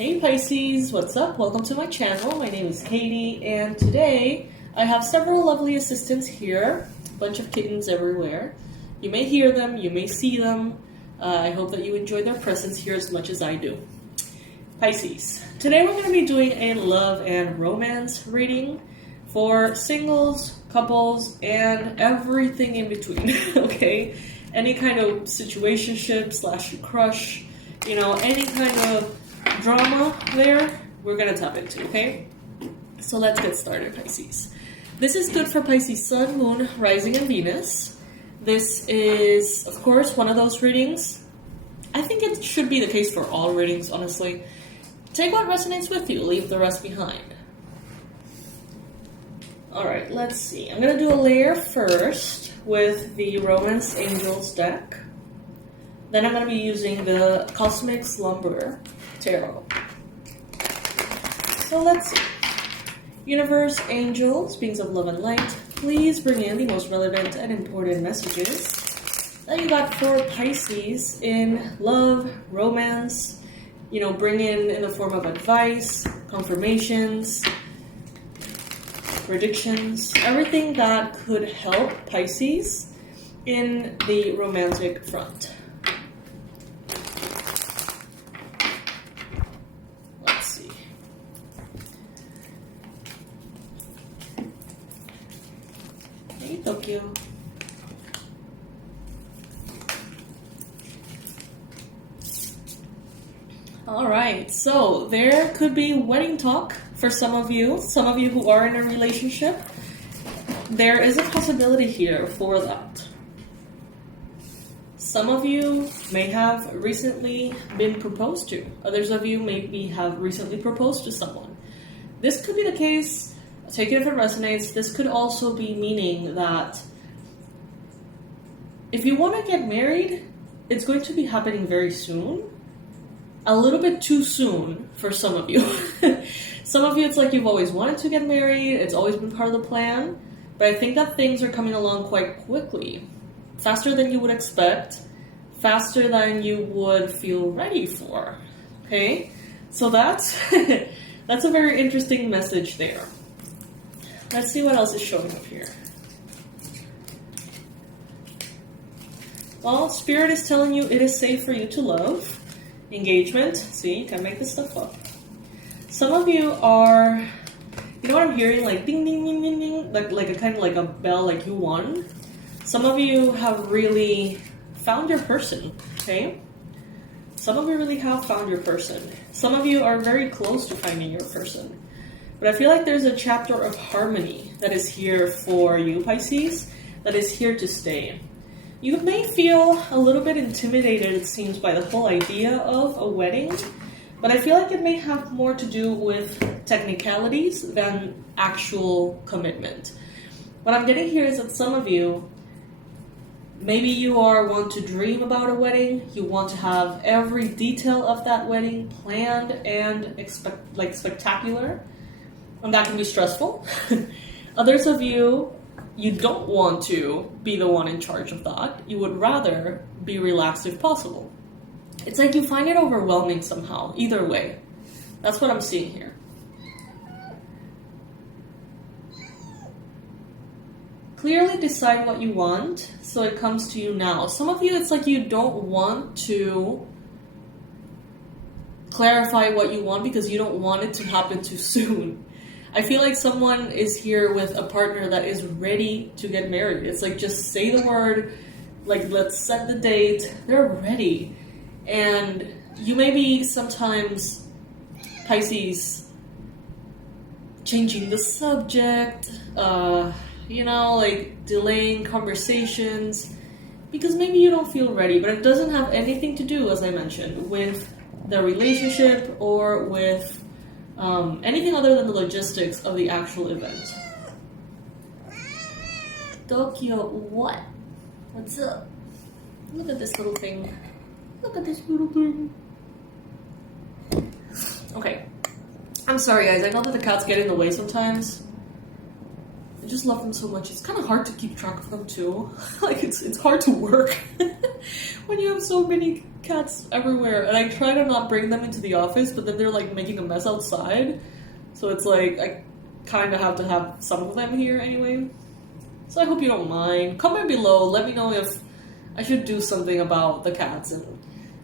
Hey Pisces, what's up? Welcome to my channel. My name is Katie, and today I have several lovely assistants here. A bunch of kittens everywhere. You may hear them, you may see them. I hope that you enjoy their presence here as much as I do. Pisces, today we're going to be doing a love and romance reading for singles, couples, and everything in between, okay? Any kind of situationship / crush, you know, any kind of drama there, we're going to tap into, okay? So let's get started, Pisces. This is good for Pisces Sun, Moon, Rising, and Venus. This is, of course, one of those readings. I think it should be the case for all readings, honestly. Take what resonates with you, leave the rest behind. Alright, let's see. I'm going to do a layer first with the Romance Angels deck. Then I'm going to be using the Cosmic Slumber Tarot. So let's see. Universe, angels, beings of love and light, please bring in the most relevant and important messages that you got for Pisces in love, romance, you know, bring in the form of advice, confirmations, predictions, everything that could help Pisces in the romantic front. Let's see. Hey, Tokyo. Alright, so there could be wedding talk for some of you who are in a relationship. There is a possibility here for that. Some of you may have recently been proposed to. Others of you maybe have recently proposed to someone. This could be the case. Take it if it resonates. This could also be meaning that if you want to get married, it's going to be happening very soon. A little bit too soon for some of you. Some of you, it's like you've always wanted to get married. It's always been part of the plan. But I think that things are coming along quite quickly. Faster than you would expect. Faster than you would feel ready for. Okay? So that's, that's a very interesting message there. Let's see what else is showing up here. Well, Spirit is telling you it is safe for you to love. Engagement. See, you can make this stuff up. Some of you are, you know what I'm hearing? Like ding, ding, ding, ding, ding. Like a kind of like a bell, like you won. Some of you have really found your person, okay? Some of you really have found your person. Some of you are very close to finding your person. But I feel like there's a chapter of harmony that is here for you, Pisces, that is here to stay. You may feel a little bit intimidated, it seems, by the whole idea of a wedding, but I feel like it may have more to do with technicalities than actual commitment. What I'm getting here is that some of you, maybe you want to dream about a wedding, you want to have every detail of that wedding planned and spectacular, and that can be stressful. Others of you, you don't want to be the one in charge of that. You would rather be relaxed if possible. It's like you find it overwhelming somehow. Either way. That's what I'm seeing here. Clearly decide what you want so it comes to you now. Some of you, it's like you don't want to clarify what you want because you don't want it to happen too soon. I feel like someone is here with a partner that is ready to get married. It's like, just say the word, like, let's set the date. They're ready. And you may be sometimes, Pisces, changing the subject, you know, like delaying conversations, because maybe you don't feel ready, but it doesn't have anything to do, as I mentioned, with the relationship or with anything other than the logistics of the actual event. Tokyo, what? What's up? Look at this little thing. Look at this little thing. Okay. I'm sorry, guys. I know that the cats get in the way sometimes. I just love them so much. It's kind of hard to keep track of them, too. Like, it's hard to work when you have so many cats everywhere, and I try to not bring them into the office, but then they're like making a mess outside. So it's like I kind of have to have some of them here anyway. So I hope you don't mind. Comment below, let me know if I should do something about the cats and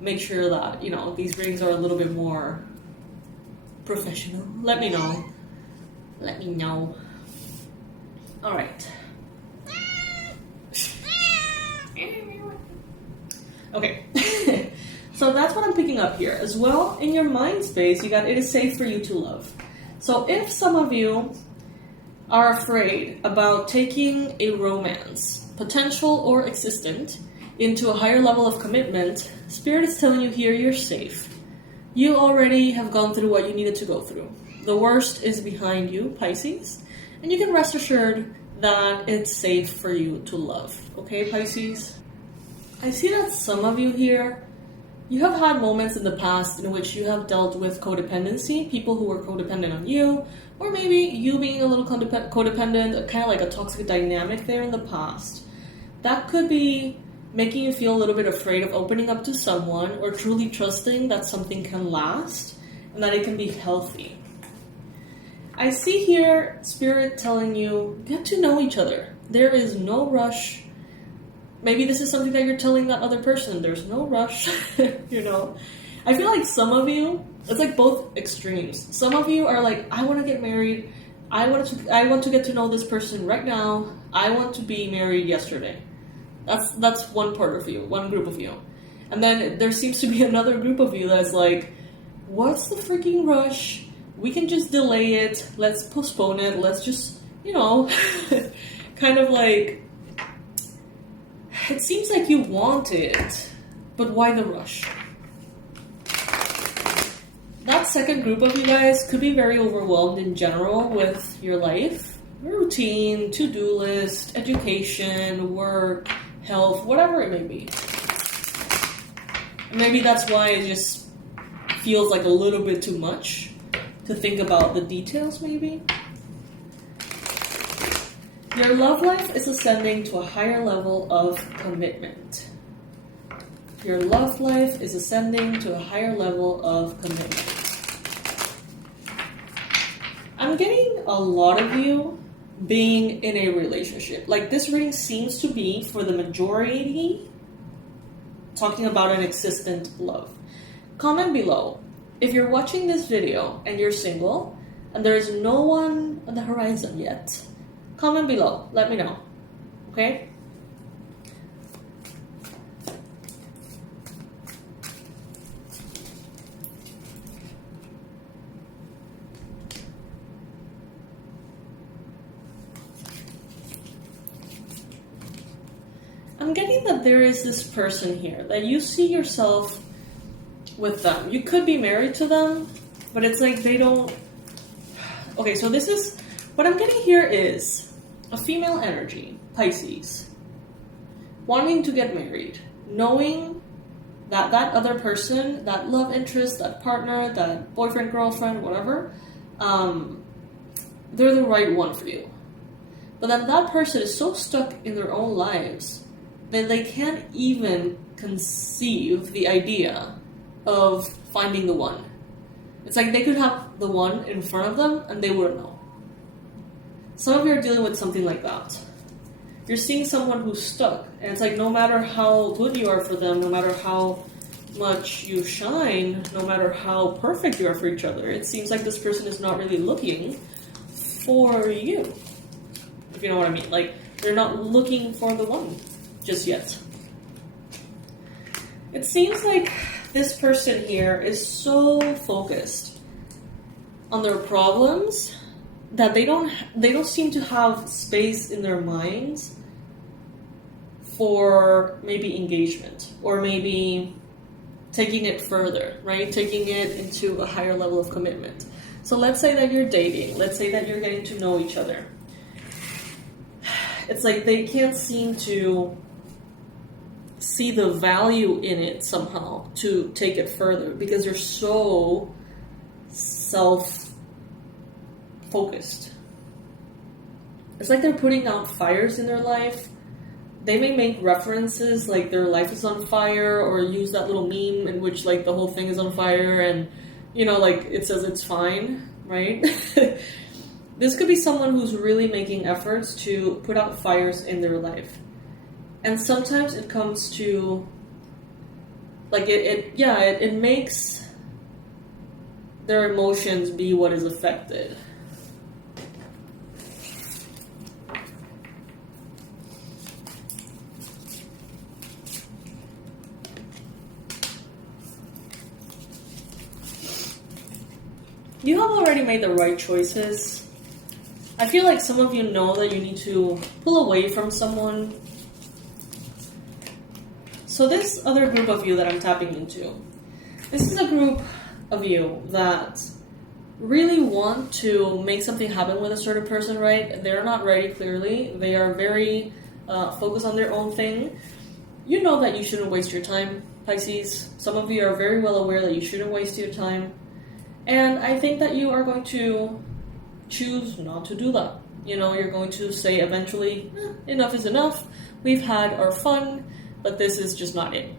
make sure that, you know, these readings are a little bit more professional. Let me know. Let me know. Alright. Okay. So that's what I'm picking up here. As well, in your mind space, you got it is safe for you to love. So if some of you are afraid about taking a romance, potential or existent, into a higher level of commitment, Spirit is telling you here you're safe. You already have gone through what you needed to go through. The worst is behind you, Pisces, and you can rest assured that it's safe for you to love. Okay, Pisces? I see that some of you here, you have had moments in the past in which you have dealt with codependency, people who were codependent on you, or maybe you being a little codependent, kind of like a toxic dynamic there in the past. That could be making you feel a little bit afraid of opening up to someone or truly trusting that something can last and that it can be healthy. I see here Spirit telling you, get to know each other. There is no rush. Maybe this is something that you're telling that other person. There's no rush, you know. I feel like some of you, it's like both extremes. Some of you are like, I want to get married. I want to get to know this person right now. I want to be married yesterday. That's one part of you, one group of you. And then there seems to be another group of you that's like, what's the freaking rush? We can just delay it. Let's postpone it. Let's just, you know, kind of like, it seems like you want it, but why the rush? That second group of you guys could be very overwhelmed in general with your life, your routine, to-do list, education, work, health, whatever it may be. And maybe that's why it just feels like a little bit too much to think about the details, maybe. Your love life is ascending to a higher level of commitment. Your love life is ascending to a higher level of commitment. I'm getting a lot of you being in a relationship. Like, this reading seems to be, for the majority, talking about an existent love. Comment below if you're watching this video and you're single and there is no one on the horizon yet. Comment below, let me know, okay? I'm getting that there is this person here, that you see yourself with them. You could be married to them, but it's like they don't... Okay, so this is... What I'm getting here is a female energy, Pisces, wanting to get married, knowing that that other person, that love interest, that partner, that boyfriend, girlfriend, whatever, they're the right one for you. But then that person is so stuck in their own lives that they can't even conceive the idea of finding the one. It's like they could have the one in front of them and they wouldn't know. Some of you are dealing with something like that. You're seeing someone who's stuck, and it's like no matter how good you are for them, no matter how much you shine, no matter how perfect you are for each other, it seems like this person is not really looking for you. If you know what I mean. Like, they're not looking for the one just yet. It seems like this person here is so focused on their problems that they don't seem to have space in their minds for maybe engagement or maybe taking it further, right? Taking it into a higher level of commitment. So let's say that you're dating. Let's say that you're getting to know each other. It's like they can't seem to see the value in it somehow to take it further because they're so self-focused. It's like they're putting out fires in their life, they may make references like their life is on fire, or use that little meme in which like the whole thing is on fire and, you know, like it says it's fine, right? This could be someone who's really making efforts to put out fires in their life. And sometimes it comes to, like, it makes their emotions be what is affected. You have already made the right choices. I feel like some of you know that you need to pull away from someone. So this other group of you that I'm tapping into, this is a group of you that really want to make something happen with a certain person, right? They're not ready, clearly. They are very focused on their own thing. You know that you shouldn't waste your time, Pisces. Some of you are very well aware that you shouldn't waste your time. And I think that you are going to choose not to do that. You know, you're going to say eventually, enough is enough. We've had our fun, but this is just not it.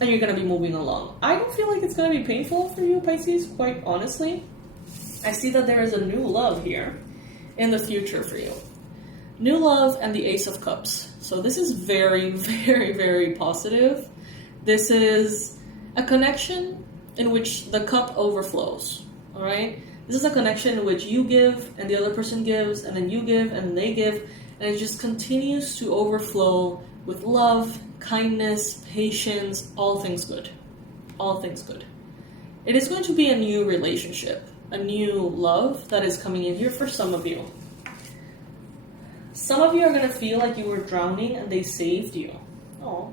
And you're going to be moving along. I don't feel like it's going to be painful for you, Pisces, quite honestly. I see that there is a new love here in the future for you. New love and the Ace of Cups. So this is very, very, very positive. This is a connection in which the cup overflows, all right? This is a connection in which you give and the other person gives, and then you give and they give, and it just continues to overflow with love, kindness, patience, all things good. All things good. It is going to be a new relationship, a new love that is coming in here for some of you. Some of you are going to feel like you were drowning and they saved you. Oh.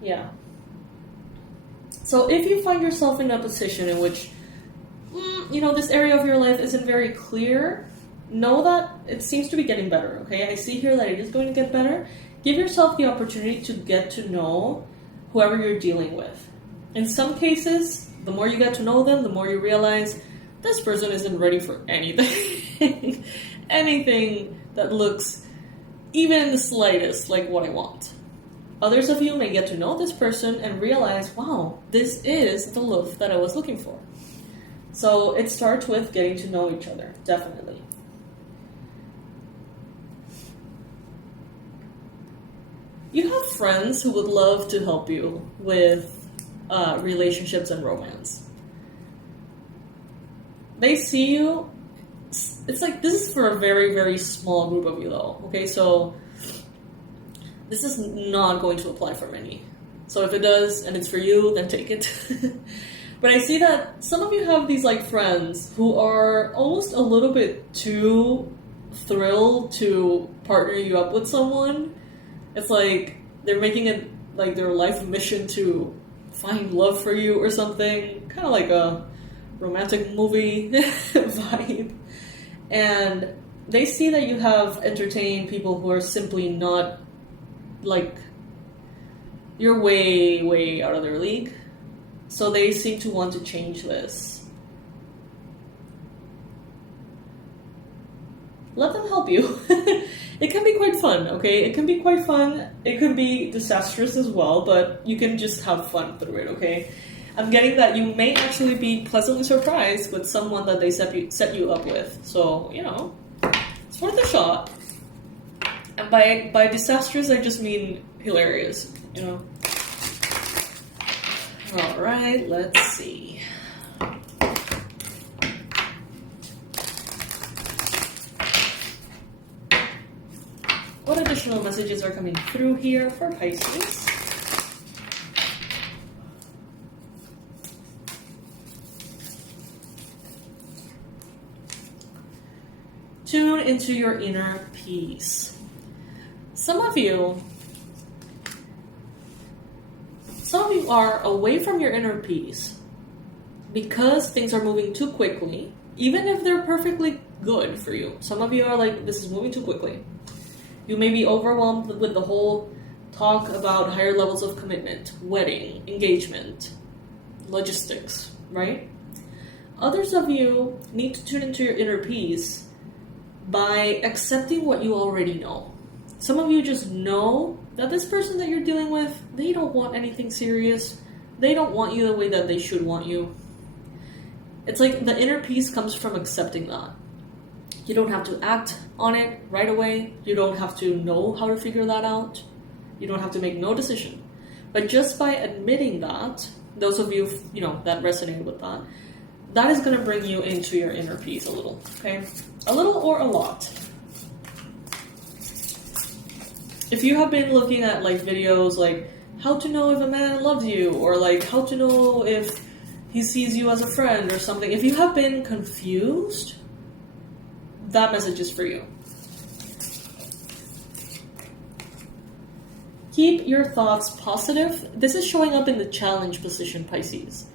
Yeah. So if you find yourself in a position in which, you know, this area of your life isn't very clear, know that it seems to be getting better, okay? I see here that it is going to get better. Give yourself the opportunity to get to know whoever you're dealing with. In some cases, the more you get to know them, the more you realize this person isn't ready for anything. Anything that looks even the slightest like what I want. Others of you may get to know this person and realize, wow, this is the love that I was looking for. So it starts with getting to know each other, definitely. You have friends who would love to help you with relationships and romance. They see you. It's like, this is for a very, very small group of you though, okay? So this is not going to apply for many. So if it does, and it's for you, then take it. But I see that some of you have these like friends who are almost a little bit too thrilled to partner you up with someone. It's like they're making it like their life mission to find love for you or something. Kind of like a romantic movie vibe. And they see that you have entertained people who are simply not, like, you're way, way out of their league. So they seem to want to change this. Let them help you. It can be quite fun, okay? It can be quite fun. It can be disastrous as well, but you can just have fun through it, okay? I'm getting that you may actually be pleasantly surprised with someone that they set you up with. So, you know, it's worth a shot. And by disastrous, I just mean hilarious, you know? Alright, let's see. What additional messages are coming through here for Pisces? Tune into your inner peace. Some of you are away from your inner peace because things are moving too quickly, even if they're perfectly good for you. Some of you are like, this is moving too quickly. You may be overwhelmed with the whole talk about higher levels of commitment, wedding, engagement, logistics, right? Others of you need to tune into your inner peace by accepting what you already know. Some of you just know that this person that you're dealing with, they don't want anything serious. They don't want you the way that they should want you. It's like the inner peace comes from accepting that. You don't have to act on it right away. You don't have to know how to figure that out. You don't have to make no decision. But just by admitting that, those of you, that resonate with that, that is going to bring you into your inner peace a little, okay? A little or a lot. If you have been looking at like videos like how to know if a man loves you, or like how to know if he sees you as a friend or something, if you have been confused, that message is for you. Keep your thoughts positive. This is showing up in the challenge position, Pisces.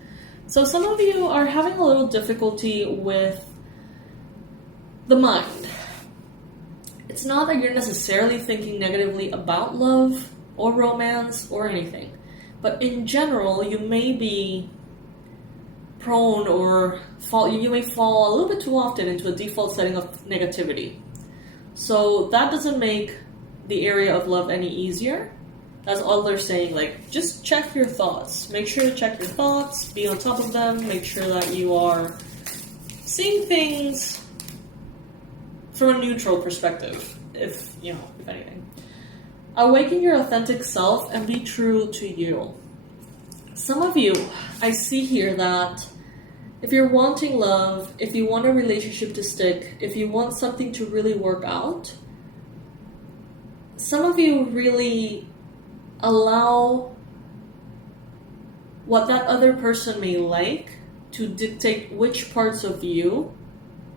So some of you are having a little difficulty with the mind. It's not that you're necessarily thinking negatively about love or romance or anything, but in general, you may be prone or you may fall a little bit too often into a default setting of negativity. So that doesn't make the area of love any easier. That's all they're saying, like, just check your thoughts. Make sure to check your thoughts, be on top of them, make sure that you are seeing things from a neutral perspective, if anything. Awaken your authentic self and be true to you. Some of you, I see here that if you're wanting love, if you want a relationship to stick, if you want something to really work out, some of you really allow what that other person may like to dictate which parts of you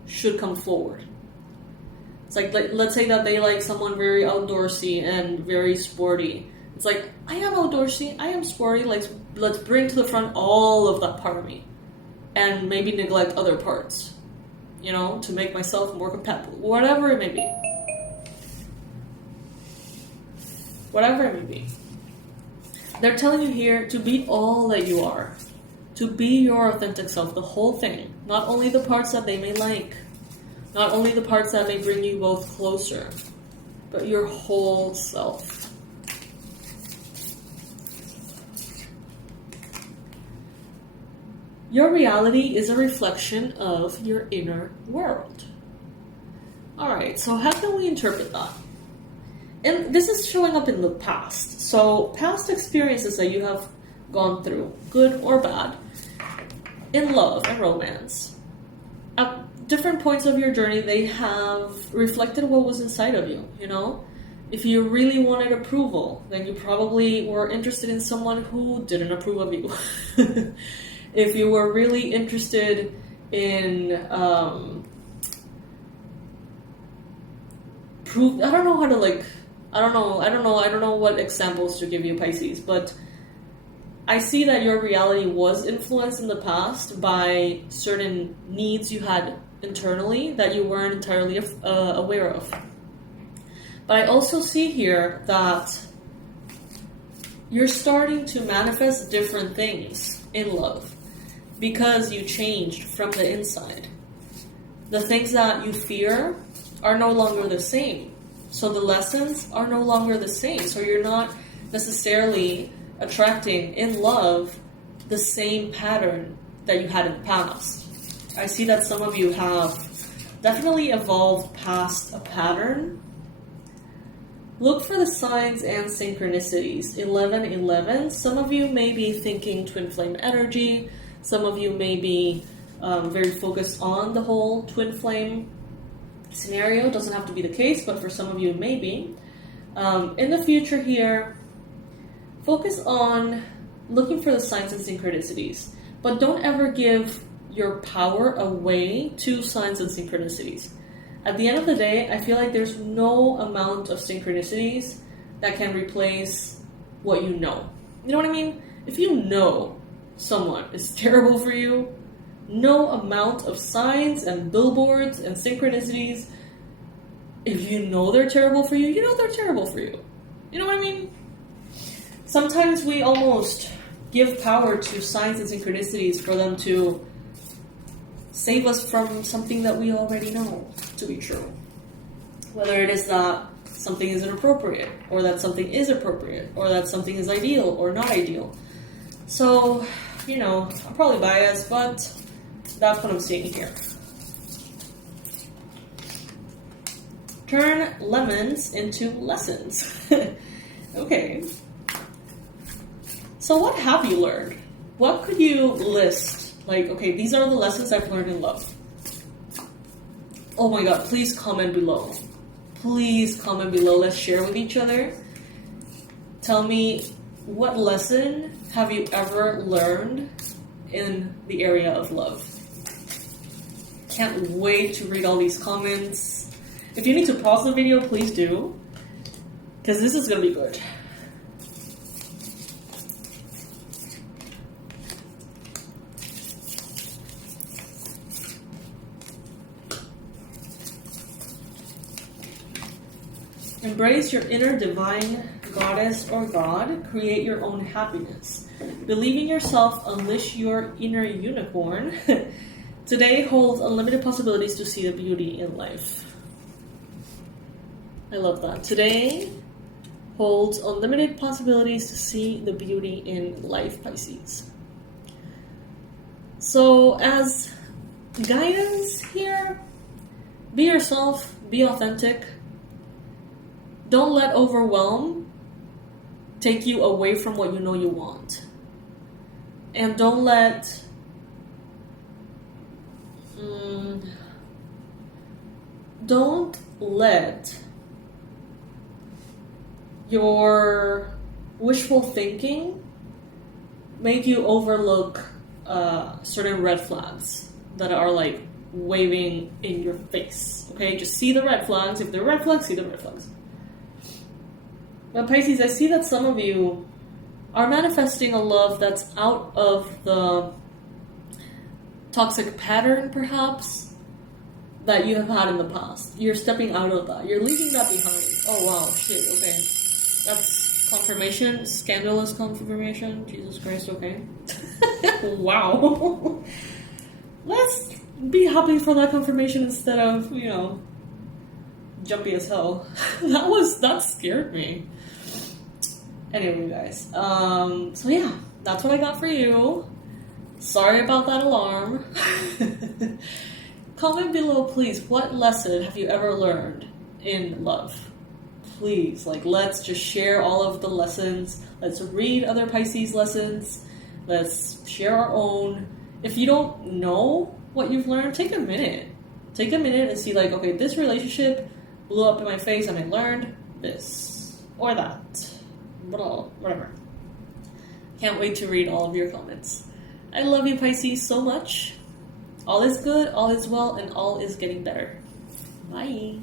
should come forward. It's like, let's say that they like someone very outdoorsy and very sporty. It's like, I am outdoorsy, I am sporty, let's bring to the front all of that part of me. And maybe neglect other parts, to make myself more compatible. Whatever it may be. Whatever it may be. They're telling you here to be all that you are. To be your authentic self, the whole thing. Not only the parts that they may like. Not only the parts that may bring you both closer. But your whole self. Your reality is a reflection of your inner world. Alright, so how can we interpret that? And this is showing up in the past. So past experiences that you have gone through, good or bad, in love and romance, at different points of your journey, they have reflected what was inside of you, If you really wanted approval, then you probably were interested in someone who didn't approve of you. If you were really interested in I don't know what examples to give you, Pisces, but I see that your reality was influenced in the past by certain needs you had internally that you weren't entirely aware of. But I also see here that you're starting to manifest different things in love because you changed from the inside. The things that you fear are no longer the same. So the lessons are no longer the same. So you're not necessarily attracting in love the same pattern that you had in the past. I see that some of you have definitely evolved past a pattern. Look for the signs and synchronicities. 11:11. Some of you may be thinking twin flame energy. Some of you may be very focused on the whole twin flame scenario. Doesn't have to be the case, but for some of you, maybe. In the future here, focus on looking for the signs and synchronicities. But don't ever give your power away to signs and synchronicities. At the end of the day, I feel like there's no amount of synchronicities that can replace what you know. You know what I mean? If you know someone is terrible for you, no amount of signs and billboards and synchronicities, if you know they're terrible for you, you know they're terrible for you. You know what I mean? Sometimes we almost give power to signs and synchronicities for them to save us from something that we already know to be true. Whether it is that something isn't appropriate, or that something is appropriate, or that something is ideal or not ideal. So, you know, I'm probably biased, but that's what I'm seeing here. Turn lemons into lessons. Okay. So what have you learned? What could you list? Like, okay, these are the lessons I've learned in love. Oh my god, please comment below. Please comment below. Let's share with each other. Tell me, what lesson have you ever learned in the area of love? Can't wait to read all these comments. If you need to pause the video, please do, because this is going to be good. Embrace your inner divine goddess or god. Create your own happiness. Believe in yourself. Unleash your inner unicorn. Today holds unlimited possibilities to see the beauty in life. I love that. Today holds unlimited possibilities to see the beauty in life, Pisces. So as guidance here, be yourself, be authentic. Don't let overwhelm take you away from what you know you want. And don't let your wishful thinking make you overlook certain red flags that are like waving in your face. Okay, just see the red flags. If they're red flags, see the red flags. But Pisces, I see that some of you are manifesting a love that's out of the toxic pattern, perhaps, that you have had in the past. You're stepping out of that. You're leaving that behind. Oh, wow. Shit, okay. That's confirmation. Scandalous confirmation. Jesus Christ, okay. Wow. Let's be happy for that confirmation instead of, you know, jumpy as hell. That scared me. Anyway, guys. So yeah, that's what I got for you. Sorry about that alarm. Comment below, please. What lesson have you ever learned in love? Please, like, let's just share all of the lessons. Let's read other Pisces lessons. Let's share our own. If you don't know what you've learned, take a minute. Take a minute and see, like, okay, this relationship blew up in my face and I learned this or that. Whatever. Can't wait to read all of your comments. I love you, Pisces, so much. All is good, all is well, and all is getting better. Bye.